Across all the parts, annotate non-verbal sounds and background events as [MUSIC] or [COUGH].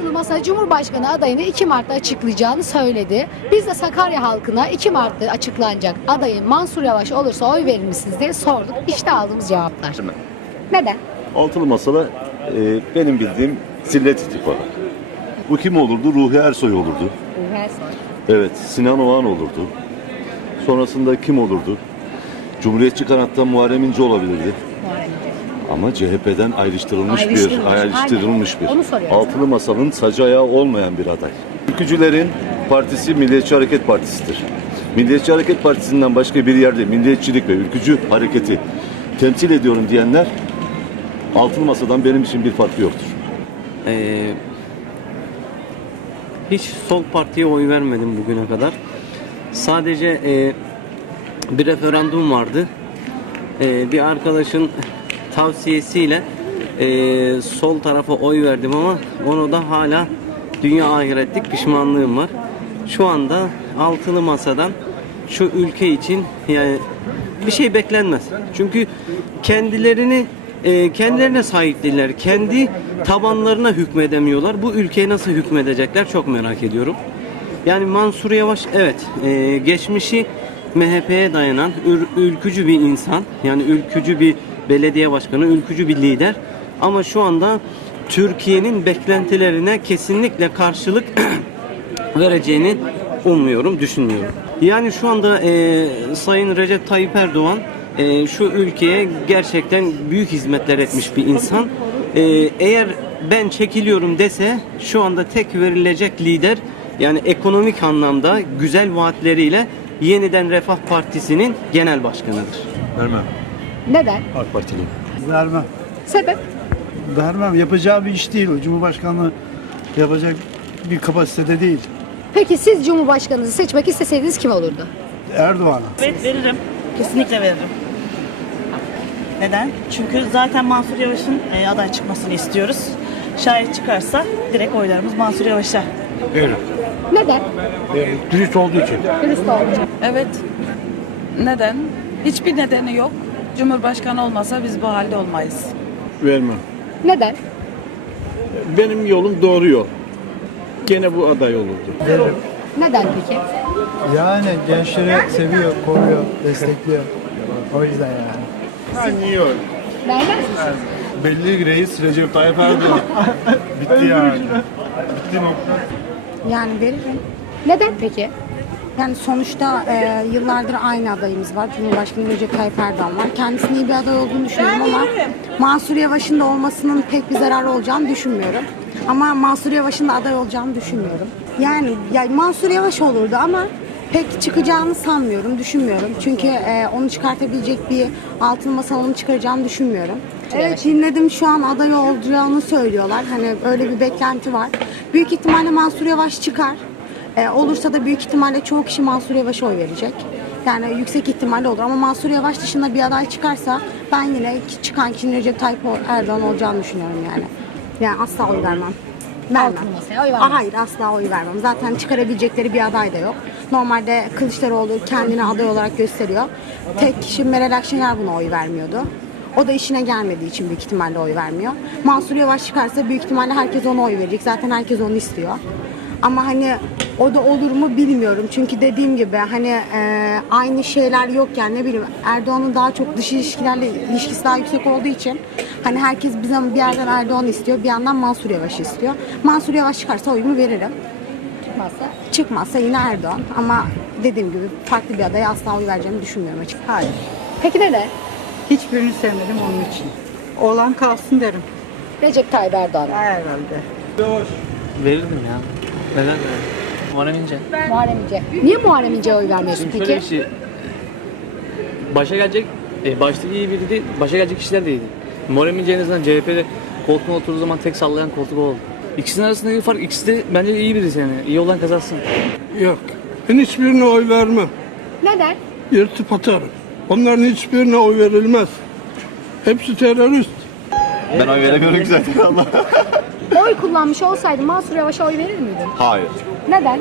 Altılı Masa Cumhurbaşkanı adayını 2 Mart'ta açıklayacağını söyledi. Biz de Sakarya halkına 2 Mart'ta açıklanacak adayın Mansur Yavaş olursa oy verir misiniz diye sorduk. İşte aldığımız cevaplar. Şimdi Neden? altılı masada e, benim bildiğim Zillet İttifakı. Bu kim olurdu? Ruhi Ersoy olurdu. Evet, Sinan Oğan olurdu. Sonrasında kim olurdu? Cumhuriyetçi kanattan Muharrem İnce olabilirdi. Ama CHP'den ayrıştırılmış, Ayrıştırılmış, bir, ayrıştırılmış aynen. bir. Onu soruyorum. Altılı masanın sacı ayağı olmayan bir aday. Ülkücülerin partisi Milliyetçi Hareket Partisi'dir. Milliyetçi Hareket Partisi'nden başka bir yerde milliyetçilik ve ülkücü hareketi temsil ediyorum diyenler Altılı Masa'dan benim için bir farkı yoktur. Ee, hiç sol partiye oy vermedim bugüne kadar. Sadece e, bir referandum vardı. E, bir arkadaşın tavsiyesiyle e, sol tarafa oy verdim ama onu da hala dünya ahiretlik pişmanlığım var. Şu anda altılı masadan şu ülke için yani bir şey beklenmez. Çünkü kendilerini e, kendilerine sahip değiller. Kendi tabanlarına hükmedemiyorlar. Bu ülkeye nasıl hükmedecekler çok merak ediyorum. Yani Mansur Yavaş evet e, geçmişi MHP'ye dayanan ür- ülkücü bir insan. Yani ülkücü bir belediye başkanı, ülkücü bir lider. Ama şu anda Türkiye'nin beklentilerine kesinlikle karşılık [CLEARS THROAT] vereceğini ummuyorum, düşünmüyorum. Yani şu anda e, Sayın Recep Tayyip Erdoğan e, şu ülkeye gerçekten büyük hizmetler etmiş bir insan. E, eğer ben çekiliyorum dese şu anda tek verilecek lider yani ekonomik anlamda güzel vaatleriyle yeniden Refah Partisi'nin genel başkanıdır. Vermem. Neden? AK Partiliyim. Vermem. Sebep? Vermem. Yapacağı bir iş değil. o. Cumhurbaşkanlığı yapacak bir kapasitede değil. Peki siz Cumhurbaşkanınızı seçmek isteseydiniz kim olurdu? Erdoğan'a. Evet veririm. Kesinlikle veririm. Neden? Çünkü zaten Mansur Yavaş'ın e, aday çıkmasını istiyoruz. Şayet çıkarsa direkt oylarımız Mansur Yavaş'a. Veririm. Neden? Veririm. Dürüst olduğu için. Dürüst olacak. Evet. Neden? Hiçbir nedeni yok. Cumhurbaşkanı olmasa biz bu halde olmayız. Vermem. Neden? Benim yolum doğru yol. Gene bu aday olurdu. Neden peki? Yani gençleri seviyor, koruyor, destekliyor. O yüzden yani. Hangi yol? Vermez misiniz? Belli reis Recep Tayyip Erdoğan. [LAUGHS] Bitti yani. Bitti nokta. Yani veririm. Neden peki? Yani sonuçta e, yıllardır aynı adayımız var. Cumhurbaşkanı Recep Tayyip Erdoğan var. Kendisinin iyi bir aday olduğunu düşünüyorum ama Mansur Yavaş'ın da olmasının pek bir zararı olacağını düşünmüyorum. Ama Mansur Yavaş'ın da aday olacağını düşünmüyorum. Yani ya Mansur Yavaş olurdu ama pek çıkacağını sanmıyorum, düşünmüyorum. Çünkü e, onu çıkartabilecek bir altın masa onu çıkaracağını düşünmüyorum. Evet dinledim şu an aday olacağını söylüyorlar. Hani öyle bir beklenti var. Büyük ihtimalle Mansur Yavaş çıkar. E, olursa da büyük ihtimalle çoğu kişi Mansur Yavaş'a oy verecek. Yani yüksek ihtimalle olur ama Mansur Yavaş dışında bir aday çıkarsa ben yine çıkan kişinin Recep Tayyip Erdoğan olacağını düşünüyorum yani. Yani asla oy vermem. Vermem. Masaya oy vermez. Hayır asla oy vermem. Zaten çıkarabilecekleri bir aday da yok. Normalde Kılıçdaroğlu kendini aday olarak gösteriyor. Tek kişi Meral Akşener buna oy vermiyordu. O da işine gelmediği için büyük ihtimalle oy vermiyor. Mansur Yavaş çıkarsa büyük ihtimalle herkes ona oy verecek. Zaten herkes onu istiyor. Ama hani o da olur mu bilmiyorum. Çünkü dediğim gibi hani e, aynı şeyler yokken ne bileyim Erdoğan'ın daha çok dış ilişkilerle ilişkisi daha yüksek olduğu için hani herkes bize bir yerden Erdoğan istiyor bir yandan Mansur Yavaş istiyor. Mansur Yavaş çıkarsa oyumu veririm. Çıkmazsa. Çıkmazsa yine Erdoğan ama dediğim gibi farklı bir adaya asla oy vereceğimi düşünmüyorum açıkçası. Hayır. Peki neden? Hiçbirini sevmedim onun için. Olan kalsın derim. Recep Tayyip Erdoğan. Herhalde. Verirdim ya. Neden? Muharrem İnce. Muharrem İnce. Niye Muharrem İnce'ye oy vermiyorsun Şimdi peki? şöyle bir şey. Başa gelecek, e, başta iyi biri değil, başa gelecek kişiler de iyiydi. Muharrem İnce en azından CHP'de koltuğuna oturduğu zaman tek sallayan koltuk o oldu. İkisinin arasında bir fark, ikisi de bence iyi birisi yani. İyi olan kazansın. Yok. Ben hiçbirine oy vermem. Neden? Yırtıp atarım. Onların hiçbirine oy verilmez. Hepsi terörist. Ben oy veremiyorum ki zaten Allah. Oy kullanmış olsaydın Mansur Yavaş'a oy verir miydin? Hayır. Neden?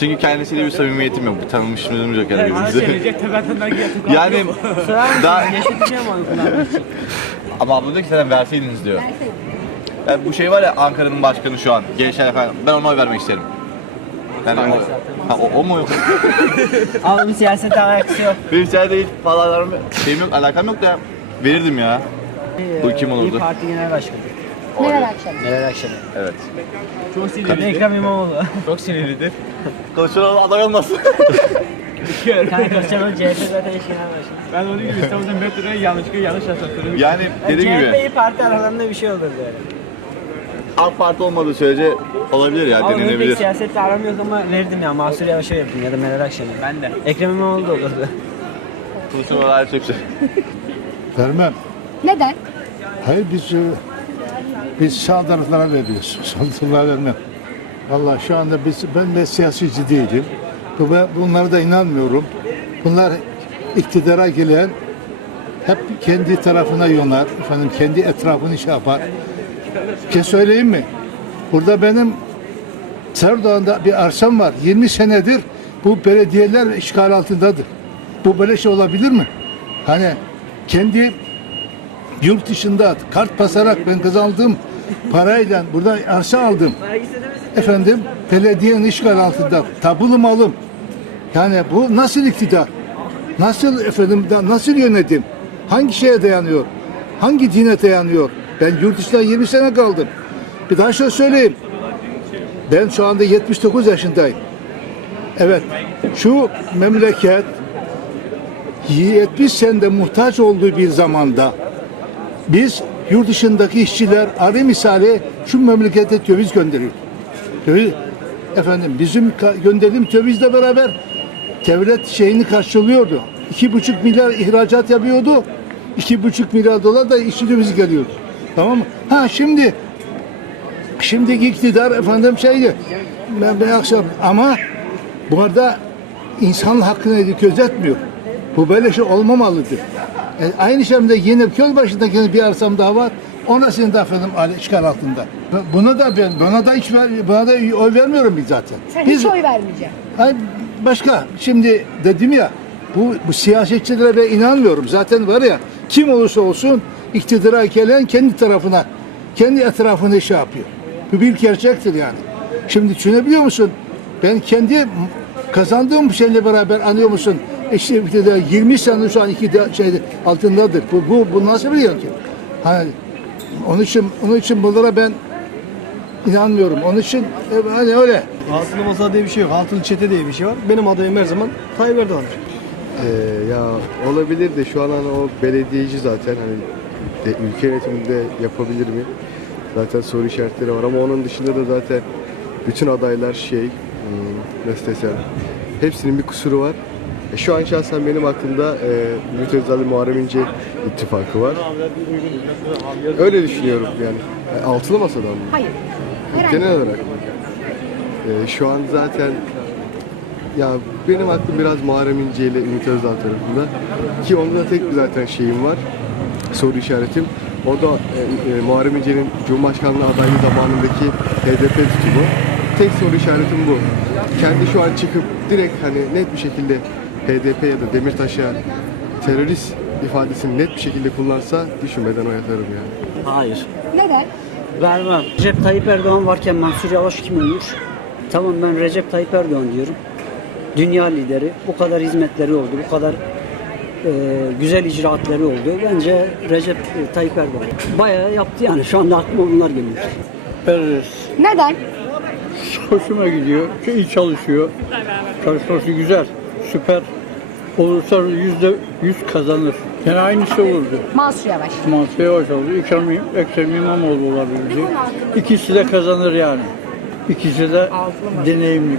Çünkü kendisiyle bir samimiyetim yok. Bir tanımışlığımız yok yani birbirimize. [LAUGHS] yani [LAUGHS] daha... Ama abla diyor ki zaten verseydiniz diyor. Ben bu şey var ya Ankara'nın başkanı şu an. Gençler efendim. Ben ona oy vermek isterim. Ben o, ha, o, o mu? Abi [LAUGHS] siyasete alakası yok. Benim içeride hiç falan şeyim yok, alakam yok da verirdim ya. Bu kim olurdu? Parti Genel Başkanı. Meral Akşener. Meral Akşener. Evet. Çok sinirli. Ekrem İmamoğlu. [LAUGHS] Çok sinirlidir. Kılıçdaroğlu aday olmasın. Kanka Kılıçdaroğlu CHP zaten eş genel başkanı. Ben onun gibi İstanbul'da metroya yanlışlıkla yanlış yaşattığını yani dediğim gibi parti aralarında bir şey olurdu yani. AK Parti olmadığı sürece olabilir ya, Ama ben pek denenebilir. siyasetle aram yok ama verirdim ya. Mahsur Yavaş'a verirdim ya da Meral Akşener. Ben de. Ekrem İmamoğlu da olurdu. Kılıçdaroğlu ayrı çok şey. Vermem. Neden? Hayır biz e, biz sağ taraflara veriyoruz. [LAUGHS] Sol taraflara vermem. Vallahi şu anda biz, ben de siyasici değilim. Bunlara da inanmıyorum. Bunlar iktidara gelen hep kendi tarafına yonar. Efendim kendi etrafını şey yapar. Bir şey söyleyeyim mi? Burada benim Serdoğan'da bir arsam var. 20 senedir bu belediyeler işgal altındadır. Bu böyle şey olabilir mi? Hani kendi yurt dışında kart basarak ben kazandığım parayla burada arsa aldım. Efendim belediyenin işgal altında tabulu malım. Yani bu nasıl iktidar? Nasıl efendim nasıl yönetim? Hangi şeye dayanıyor? Hangi dine dayanıyor? Ben yurt dışında 20 sene kaldım. Bir daha şöyle söyleyeyim. Ben şu anda 79 yaşındayım. Evet. Şu memleket 70 senede muhtaç olduğu bir zamanda biz yurt dışındaki işçiler arı misali şu memlekete döviz gönderiyor. Döviz, efendim bizim gönderdiğim dövizle beraber devlet şeyini karşılıyordu. İki buçuk milyar ihracat yapıyordu. İki buçuk milyar dolar da işçi döviz geliyordu. Tamam mı? Ha şimdi şimdiki iktidar efendim şeydi ben, ben akşam ama bu arada insan hakkını gözetmiyor. Bu böyle şey olmamalıdır. E, aynı şekilde yine köy başındaki bir arsam daha var. Ona senin de efendim al- işgal altında. Buna da ben buna da hiç ver, buna da oy vermiyorum biz zaten. Sen Biz- hiç oy vermeyeceksin. Ay başka. Şimdi dedim ya bu, bu siyasetçilere ben inanmıyorum. Zaten var ya kim olursa olsun iktidara gelen kendi tarafına, kendi etrafını şey yapıyor. Bu bir gerçektir yani. Şimdi düşünebiliyor musun? Ben kendi kazandığım şeyle beraber anlıyor musun? İşte iktidar 20 sene şu an iki şey altındadır. Bu, bu, bu nasıl biliyorsun ki? Hani, onun için onun için bunlara ben inanmıyorum. Onun için e, hani öyle. Altılı masa diye bir şey yok. Altılı çete diye bir şey var. Benim adayım her zaman Tayyip Erdoğan. Ee, ya olabilir de şu an hani o belediyeci zaten hani de, ülke yönetiminde yapabilir mi? Zaten soru işaretleri var ama onun dışında da zaten bütün adaylar şey hmm, nasıl desem hepsinin bir kusuru var. E, şu an şahsen benim aklımda e, Özdağ'la Muharrem İnce ittifakı var. Öyle düşünüyorum yani. E, altılı masadan mı? Hayır. Herhangi Genel olarak. Ee, şu an zaten ya benim aklım biraz Muharrem İnce ile Ümit Özdağ tarafında. Ki onda da tek bir zaten şeyim var. Soru işaretim. O da e, e, Muharrem İnce'nin Cumhurbaşkanlığı adaylığı zamanındaki HDP tutumu. Tek soru işaretim bu. Kendi şu an çıkıp direkt hani net bir şekilde HDP ya da Demirtaş'a terörist ifadesini net bir şekilde kullansa düşünmeden oy atarım yani. Hayır. Neden? Vermem. Recep Tayyip Erdoğan varken Mansur Yavaş kim olmuş? Tamam ben Recep Tayyip Erdoğan diyorum. Dünya lideri. Bu kadar hizmetleri oldu. Bu kadar e, güzel icraatları oldu. Bence Recep e, Tayyip Erdoğan. Bayağı yaptı yani. Şu anda aklıma bunlar geliyor. Veririz. Neden? Hoşuma gidiyor. İyi çalışıyor. Çalışması güzel. Süper. Olursa yüzde yüz kazanır. Yani aynısı olurdu. Mansur Yavaş. Mansur Yavaş oldu. Ekrem, Ekrem İmamoğlu olabilirdi. İkisi de kazanır yani. İkisi de deneyimli.